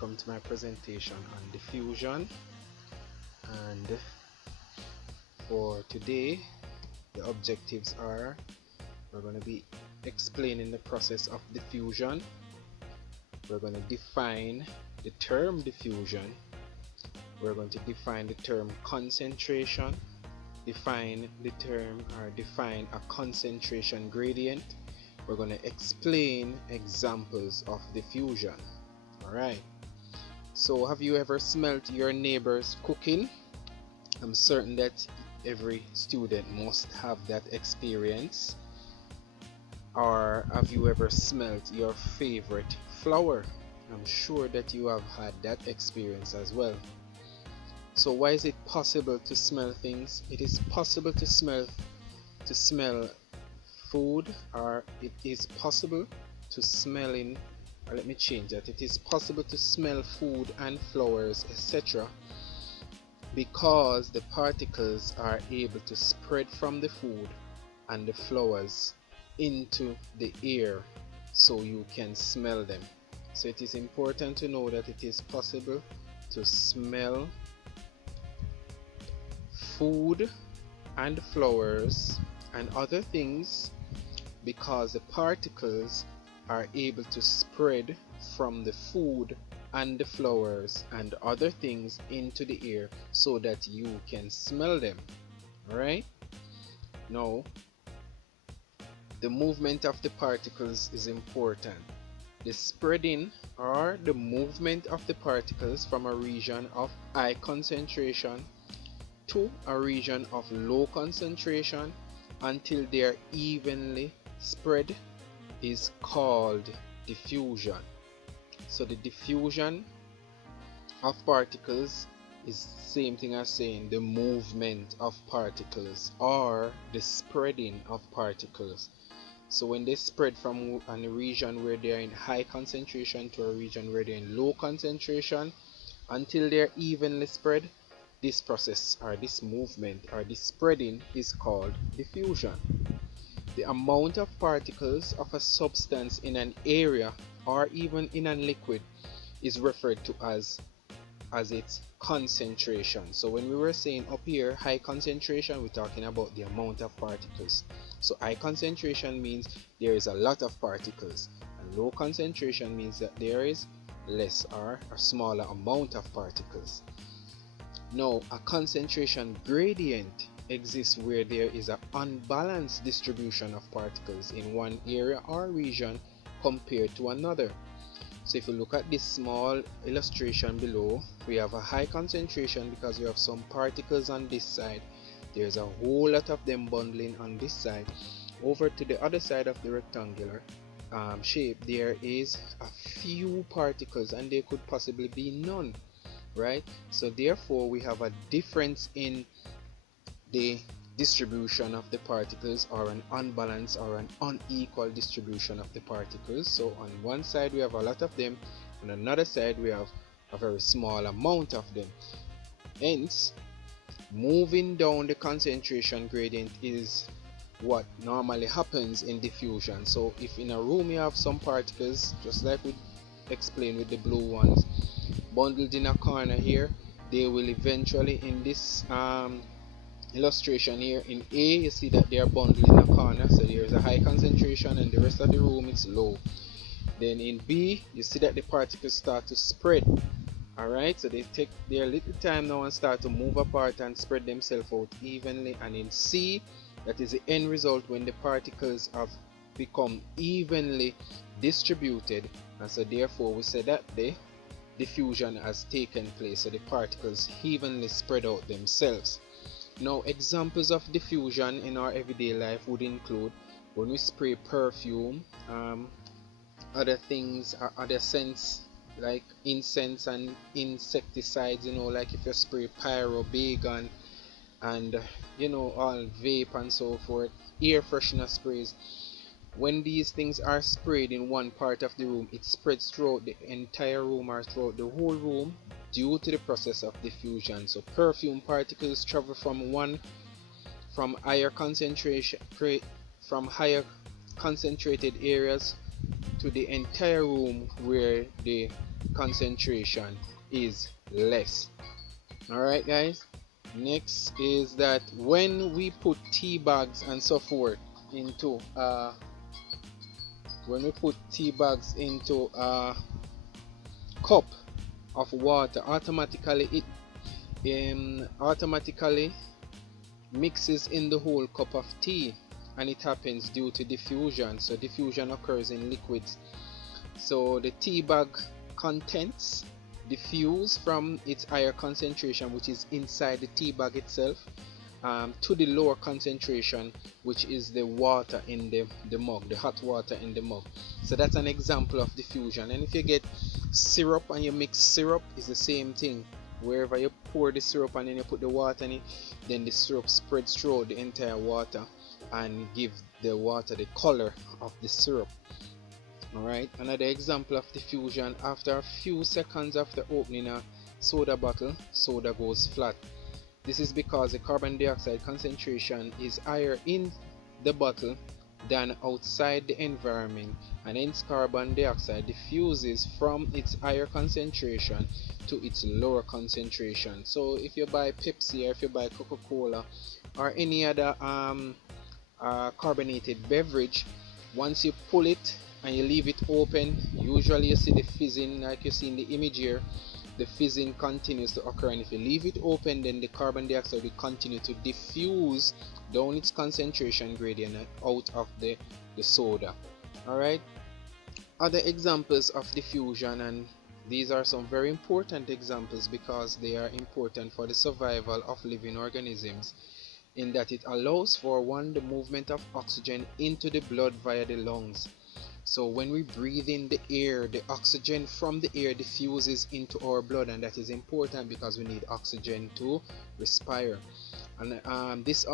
welcome to my presentation on diffusion. And for today, the objectives are, we're going to be explaining the process of diffusion. We're going to define the term diffusion. We're going to define the term concentration, define a concentration gradient. We're going to explain examples of diffusion. Alright, so have you ever smelt your neighbors cooking? I'm certain that every student must have that experience. Or have you ever smelt your favorite flower? I'm sure that you have had that experience as well. So why is it possible to smell things? It is possible to smell food, or it is possible to smell in, or let me change that, it is possible to smell food and flowers, etc., because the particles are able to spread from the food and the flowers into the air so you can smell them. So it is important to know that it is possible to smell food and flowers and other things because the particles are able to spread from the food and the flowers and other things into the air so that you can smell them. Alright? Now, the movement of the particles is important. The spreading or the movement of the particles from a region of high concentration to a region of low concentration until they are evenly spread is called diffusion. So the diffusion of particles is the same thing as saying the movement of particles or the spreading of particles. So when they spread from a region where they are in high concentration to a region where they are in low concentration until they are evenly spread, this process or this movement or this spreading is called diffusion. The amount of particles of a substance in an area or even in a liquid is referred to as its concentration. So when we were saying up here high concentration, we're talking about the amount of particles. So high concentration means there is a lot of particles, and low concentration means that there is less or a smaller amount of particles. Now, a concentration gradient exists where there is an unbalanced distribution of particles in one area or region compared to another. So if you look at this small illustration below, we have a high concentration because we have some particles on this side. There's a whole lot of them bundling on this side. Over to the other side of the rectangular shape, there is a few particles and there could possibly be none, right? So therefore we have a difference in the distribution of the particles, or an unbalance or an unequal distribution of the particles. So on one side we have a lot of them, on another side we have a very small amount of them. Hence, moving down the concentration gradient is what normally happens in diffusion. So if in a room you have some particles, just like we explained with the blue ones, bundled in a corner here, they will eventually, in this illustration here in A, you see that they are bundled in a corner, so there is a high concentration and the rest of the room is low. Then in B, you see that the particles start to spread. Alright, so they take their little time now and start to move apart and spread themselves out evenly. And in C, that is the end result when the particles have become evenly distributed, and so therefore we say that the diffusion has taken place, so the particles evenly spread out themselves. Now, examples of diffusion in our everyday life would include when we spray perfume, other things, other scents like incense and insecticides, like if you spray pyro, vegan, and all vape and so forth, air freshener sprays. When these things are sprayed in one part of the room, it spreads throughout the entire room or throughout the whole room due to the process of diffusion. So perfume particles travel from higher concentrated areas to the entire room where the concentration is less. Alright guys, next is that when we put tea bags and so forth into a cup of water, automatically it automatically mixes in the whole cup of tea, and it happens due to diffusion. So diffusion occurs in liquids. So the tea bag contents diffuse from its higher concentration, which is inside the tea bag itself, to the lower concentration, which is the water in the mug, the hot water in the mug. So that's an example of diffusion. And if you get syrup and you mix syrup, it's the same thing. Wherever you pour the syrup and then you put the water in it, then the syrup spreads throughout the entire water and give the water the color of the syrup. Alright, another example of diffusion: after a few seconds after opening a soda bottle, soda goes flat. This is because the carbon dioxide concentration is higher in the bottle than outside the environment, and hence carbon dioxide diffuses from its higher concentration to its lower concentration. So if you buy Pepsi, or if you buy Coca-Cola or any other carbonated beverage, once you pull it and you leave it open, usually you see the fizzing like you see in the image here. The fizzing continues to occur, and if you leave it open, then the carbon dioxide will continue to diffuse down its concentration gradient out of the soda. Alright, other examples of diffusion, and these are some very important examples because they are important for the survival of living organisms, in that it allows for one, the movement of oxygen into the blood via the lungs. So when we breathe in the air, the oxygen from the air diffuses into our blood, and that is important because we need oxygen to respire. And this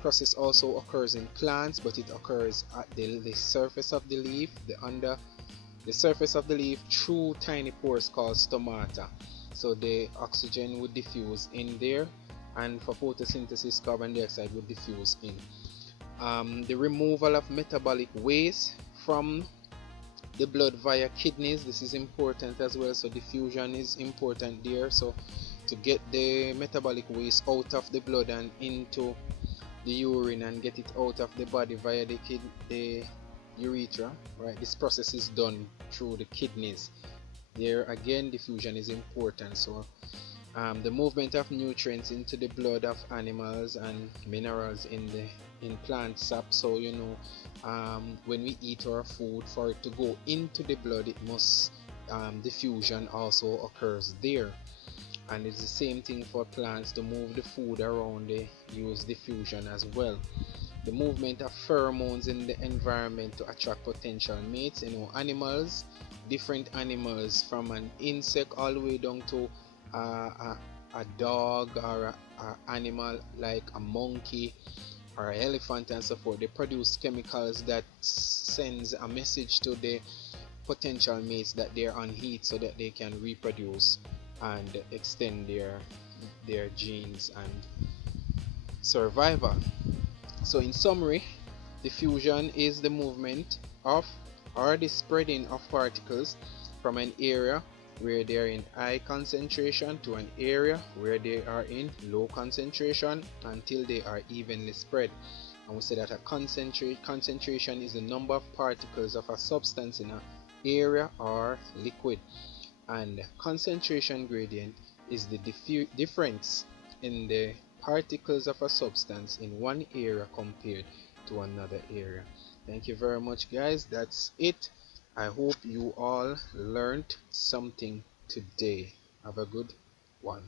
process also occurs in plants, but it occurs at the surface of the leaf, the surface of the leaf, through tiny pores called stomata. So the oxygen would diffuse in there, and for photosynthesis, carbon dioxide would diffuse in. The removal of metabolic waste from the blood via kidneys, this is important as well. So diffusion is important there. So to get the metabolic waste out of the blood and into the urine and get it out of the body via the urethra, right? This process is done through the kidneys. There again, diffusion is important. So the movement of nutrients into the blood of animals and minerals in plant sap. So you know, when we eat our food, for it to go into the blood, it must diffusion also occurs there. And it's the same thing for plants. To move the food around, they use diffusion as well. The movement of pheromones in the environment to attract potential mates. You know, animals, different animals, from an insect all the way down to a dog or a animal like a monkey or an elephant and so forth, they produce chemicals that sends a message to the potential mates that they're on heat, so that they can reproduce and extend their genes and survival. So in summary, diffusion is the movement of, or the spreading of, particles from an area where they are in high concentration to an area where they are in low concentration until they are evenly spread. And we say that a concentration is the number of particles of a substance in an area or liquid, and concentration gradient is the difference in the particles of a substance in one area compared to another area. Thank you very much, guys. That's it. I hope you all learned something today. Have a good one.